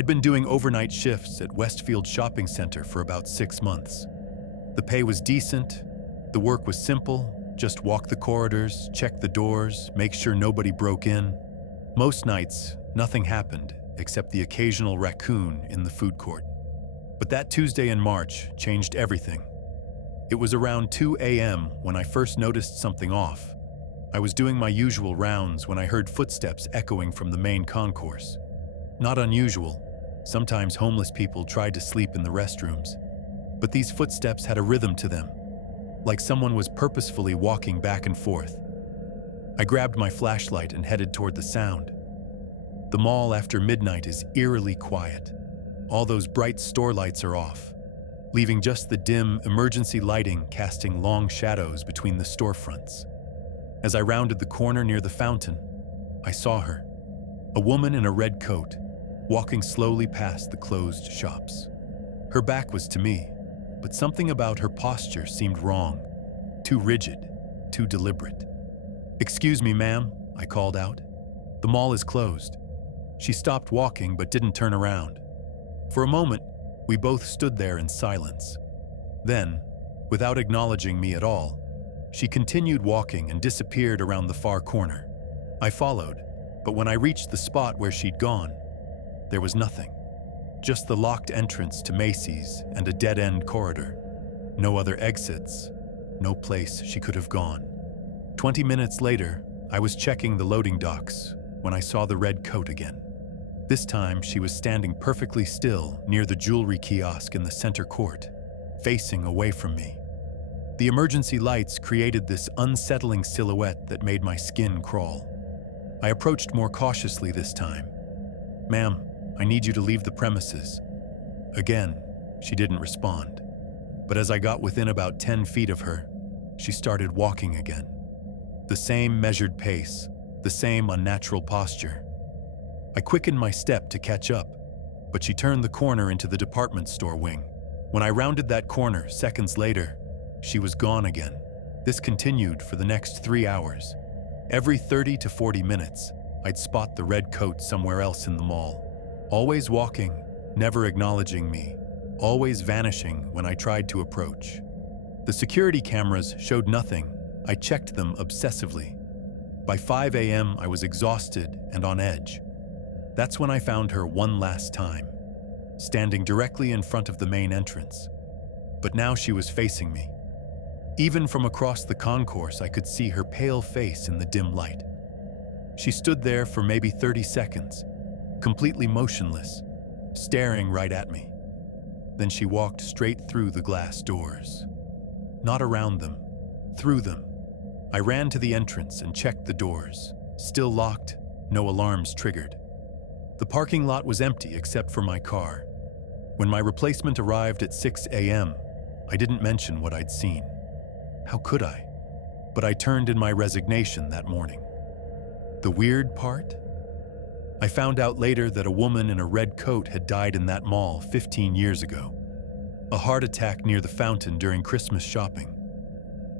I'd been doing overnight shifts at Westfield Shopping Center for about 6 months. The pay was decent, the work was simple, just walk the corridors, check the doors, make sure nobody broke in. Most nights, nothing happened except the occasional raccoon in the food court. But that Tuesday in March changed everything. It was around 2 a.m. when I first noticed something off. I was doing my usual rounds when I heard footsteps echoing from the main concourse. Not unusual. Sometimes homeless people tried to sleep in the restrooms. But these footsteps had a rhythm to them, like someone was purposefully walking back and forth. I grabbed my flashlight and headed toward the sound. The mall after midnight is eerily quiet. All those bright store lights are off, leaving just the dim emergency lighting casting long shadows between the storefronts. As I rounded the corner near the fountain, I saw her, a woman in a red coat, walking slowly past the closed shops. Her back was to me, but something about her posture seemed wrong, too rigid, too deliberate. "Excuse me, ma'am," I called out. "The mall is closed." She stopped walking but didn't turn around. For a moment, we both stood there in silence. Then, without acknowledging me at all, she continued walking and disappeared around the far corner. I followed, but when I reached the spot where she'd gone, there was nothing. Just the locked entrance to Macy's and a dead-end corridor. No other exits, no place she could have gone. 20 minutes later, I was checking the loading docks when I saw the red coat again. This time, she was standing perfectly still near the jewelry kiosk in the center court, facing away from me. The emergency lights created this unsettling silhouette that made my skin crawl. I approached more cautiously this time. "Ma'am, I need you to leave the premises." Again, she didn't respond. But as I got within about 10 feet of her, she started walking again. The same measured pace, the same unnatural posture. I quickened my step to catch up, but she turned the corner into the department store wing. When I rounded that corner, seconds later, she was gone again. This continued for the next 3 hours. Every 30 to 40 minutes, I'd spot the red coat somewhere else in the mall. Always walking, never acknowledging me, always vanishing when I tried to approach. The security cameras showed nothing. I checked them obsessively. By 5 a.m., I was exhausted and on edge. That's when I found her one last time, standing directly in front of the main entrance. But now she was facing me. Even from across the concourse, I could see her pale face in the dim light. She stood there for maybe 30 seconds, completely motionless, staring right at me. Then she walked straight through the glass doors. Not around them, through them. I ran to the entrance and checked the doors. Still locked, no alarms triggered. The parking lot was empty except for my car. When my replacement arrived at 6 a.m., I didn't mention what I'd seen. How could I? But I turned in my resignation that morning. The weird part? I found out later that a woman in a red coat had died in that mall 15 years ago. A heart attack near the fountain during Christmas shopping.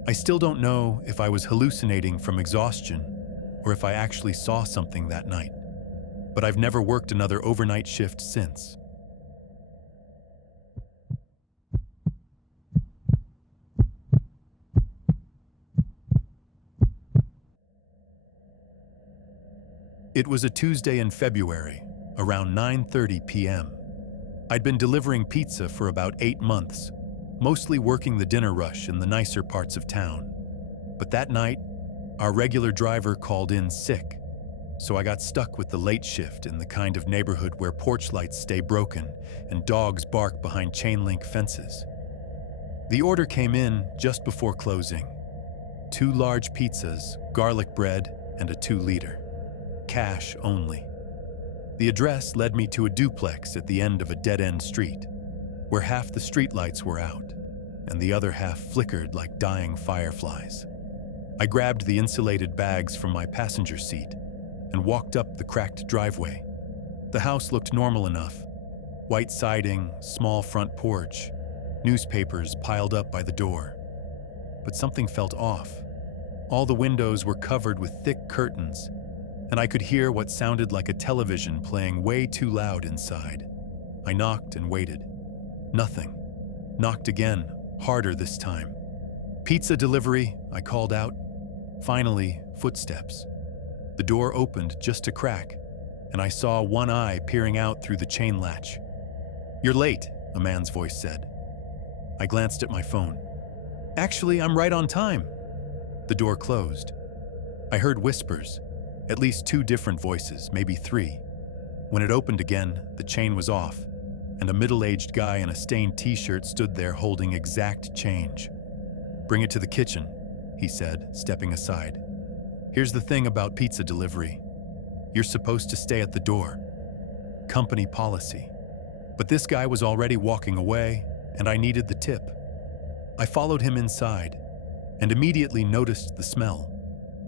I still don't know if I was hallucinating from exhaustion or if I actually saw something that night. But I've never worked another overnight shift since. It was a Tuesday in February, around 9:30 p.m. I'd been delivering pizza for about 8 months, mostly working the dinner rush in the nicer parts of town. But that night, our regular driver called in sick, so I got stuck with the late shift in the kind of neighborhood where porch lights stay broken and dogs bark behind chain-link fences. The order came in just before closing. 2 large pizzas, garlic bread, and a 2-liter. Cash only. The address led me to a duplex at the end of a dead-end street, where half the streetlights were out, and the other half flickered like dying fireflies. I grabbed the insulated bags from my passenger seat and walked up the cracked driveway. The house looked normal enough. White siding, small front porch, newspapers piled up by the door. But something felt off. All the windows were covered with thick curtains, and I could hear what sounded like a television playing way too loud inside. I knocked and waited. Nothing. Knocked again, harder this time. "Pizza delivery," I called out. Finally, footsteps. The door opened just a crack, and I saw one eye peering out through the chain latch. "You're late," a man's voice said. I glanced at my phone. "Actually, I'm right on time." The door closed. I heard whispers, at least 2 different voices, maybe 3. When it opened again, the chain was off, and a middle-aged guy in a stained t-shirt stood there holding exact change. "Bring it to the kitchen," he said, stepping aside. "Here's the thing about pizza delivery. You're supposed to stay at the door. Company policy." But this guy was already walking away, and I needed the tip. I followed him inside, and immediately noticed the smell.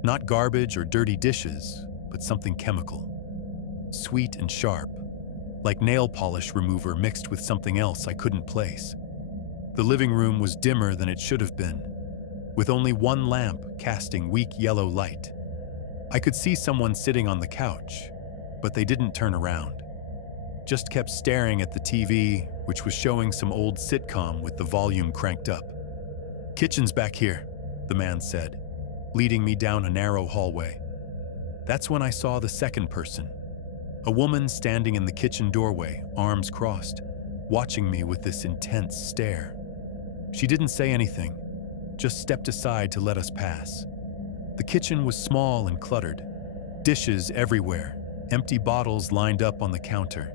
Not garbage or dirty dishes, but something chemical. Sweet and sharp, like nail polish remover mixed with something else I couldn't place. The living room was dimmer than it should have been, with only one lamp casting weak yellow light. I could see someone sitting on the couch, but they didn't turn around. Just kept staring at the TV, which was showing some old sitcom with the volume cranked up. "Kitchen's back here," the man said, leading me down a narrow hallway. That's when I saw the second person. A woman standing in the kitchen doorway, arms crossed, watching me with this intense stare. She didn't say anything, just stepped aside to let us pass. The kitchen was small and cluttered. Dishes everywhere, empty bottles lined up on the counter,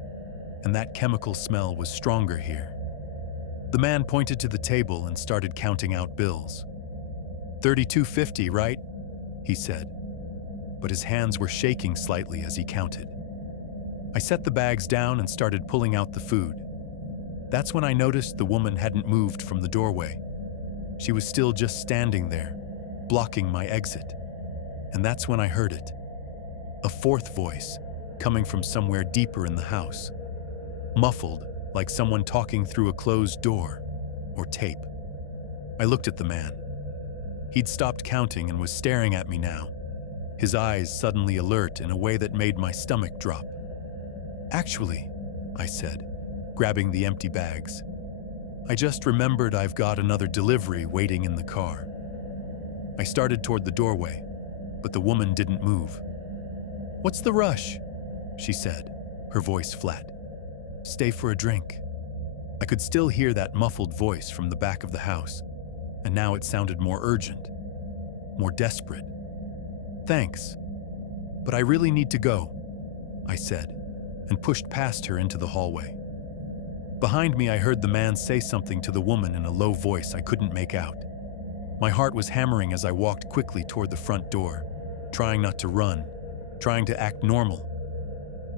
and that chemical smell was stronger here. The man pointed to the table and started counting out bills. $32.50, right? He said, but his hands were shaking slightly as he counted. I set the bags down and started pulling out the food. That's when I noticed the woman hadn't moved from the doorway. She was still just standing there, blocking my exit. And that's when I heard it. A fourth voice, coming from somewhere deeper in the house. Muffled, like someone talking through a closed door or tape. I looked at the man. He'd stopped counting and was staring at me now, his eyes suddenly alert in a way that made my stomach drop. "Actually," I said, grabbing the empty bags, "I just remembered I've got another delivery waiting in the car." I started toward the doorway, but the woman didn't move. "What's the rush?" she said, her voice flat. "Stay for a drink." I could still hear that muffled voice from the back of the house, and now it sounded more urgent, more desperate. "Thanks, but I really need to go," I said, and pushed past her into the hallway. Behind me, I heard the man say something to the woman in a low voice I couldn't make out. My heart was hammering as I walked quickly toward the front door, trying not to run, trying to act normal.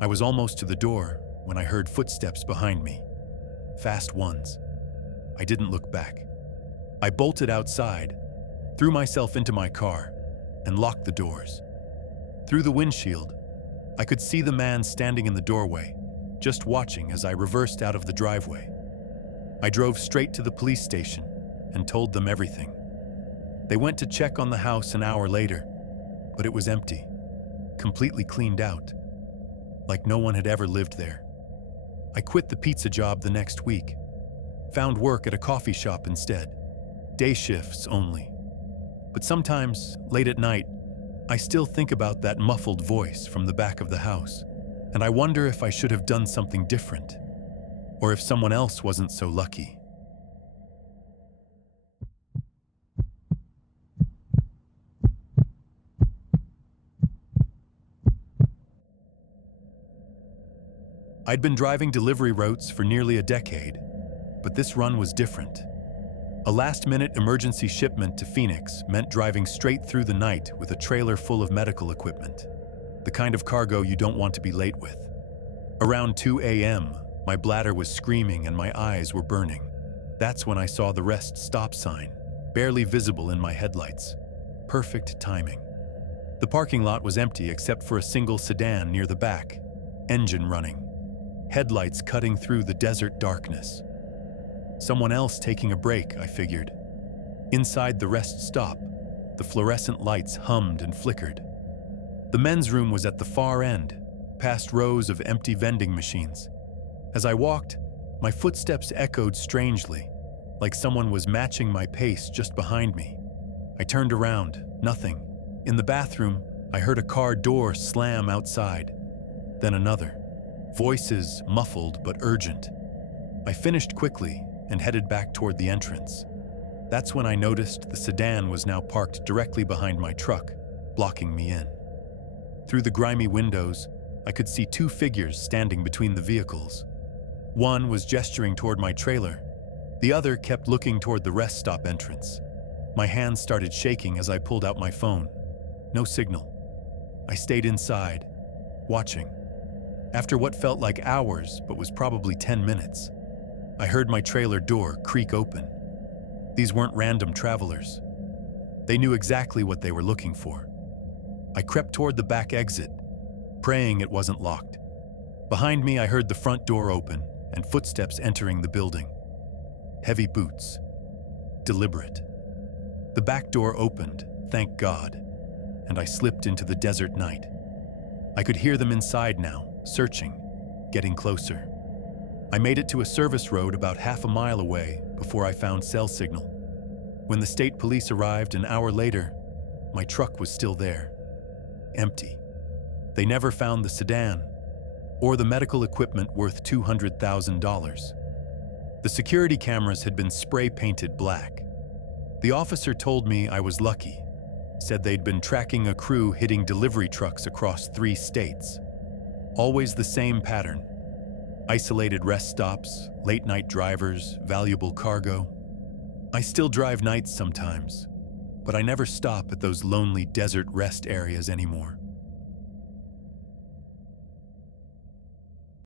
I was almost to the door when I heard footsteps behind me. Fast ones. I didn't look back. I bolted outside, threw myself into my car, and locked the doors. Through the windshield, I could see the man standing in the doorway, just watching as I reversed out of the driveway. I drove straight to the police station and told them everything. They went to check on the house an hour later, but it was empty, completely cleaned out, like no one had ever lived there. I quit the pizza job the next week, found work at a coffee shop instead, day shifts only. But sometimes, late at night, I still think about that muffled voice from the back of the house, and I wonder if I should have done something different, or if someone else wasn't so lucky. I'd been driving delivery routes for nearly a decade, but this run was different. A last-minute emergency shipment to Phoenix meant driving straight through the night with a trailer full of medical equipment, the kind of cargo you don't want to be late with. Around 2 a.m., my bladder was screaming and my eyes were burning. That's when I saw the rest stop sign, barely visible in my headlights. Perfect timing. The parking lot was empty except for a single sedan near the back, engine running, headlights cutting through the desert darkness. Someone else taking a break, I figured. Inside the rest stop, the fluorescent lights hummed and flickered. The men's room was at the far end, past rows of empty vending machines. As I walked, my footsteps echoed strangely, like someone was matching my pace just behind me. I turned around, nothing. In the bathroom, I heard a car door slam outside, then another. Voices muffled but urgent. I finished quickly and headed back toward the entrance. That's when I noticed the sedan was now parked directly behind my truck, blocking me in. Through the grimy windows, I could see two figures standing between the vehicles. One was gesturing toward my trailer. The other kept looking toward the rest stop entrance. My hands started shaking as I pulled out my phone. No signal. I stayed inside, watching. After what felt like hours, but was probably 10 minutes, I heard my trailer door creak open. These weren't random travelers. They knew exactly what they were looking for. I crept toward the back exit, praying it wasn't locked. Behind me, I heard the front door open and footsteps entering the building. Heavy boots. Deliberate. The back door opened, thank God, and I slipped into the desert night. I could hear them inside now, searching, getting closer. I made it to a service road about half a mile away before I found cell signal. When the state police arrived an hour later, my truck was still there, empty. They never found the sedan or the medical equipment worth $200,000. The security cameras had been spray-painted black. The officer told me I was lucky, said they'd been tracking a crew hitting delivery trucks across 3 states. Always the same pattern. Isolated rest stops, late-night drivers, valuable cargo. I still drive nights sometimes, but I never stop at those lonely desert rest areas anymore.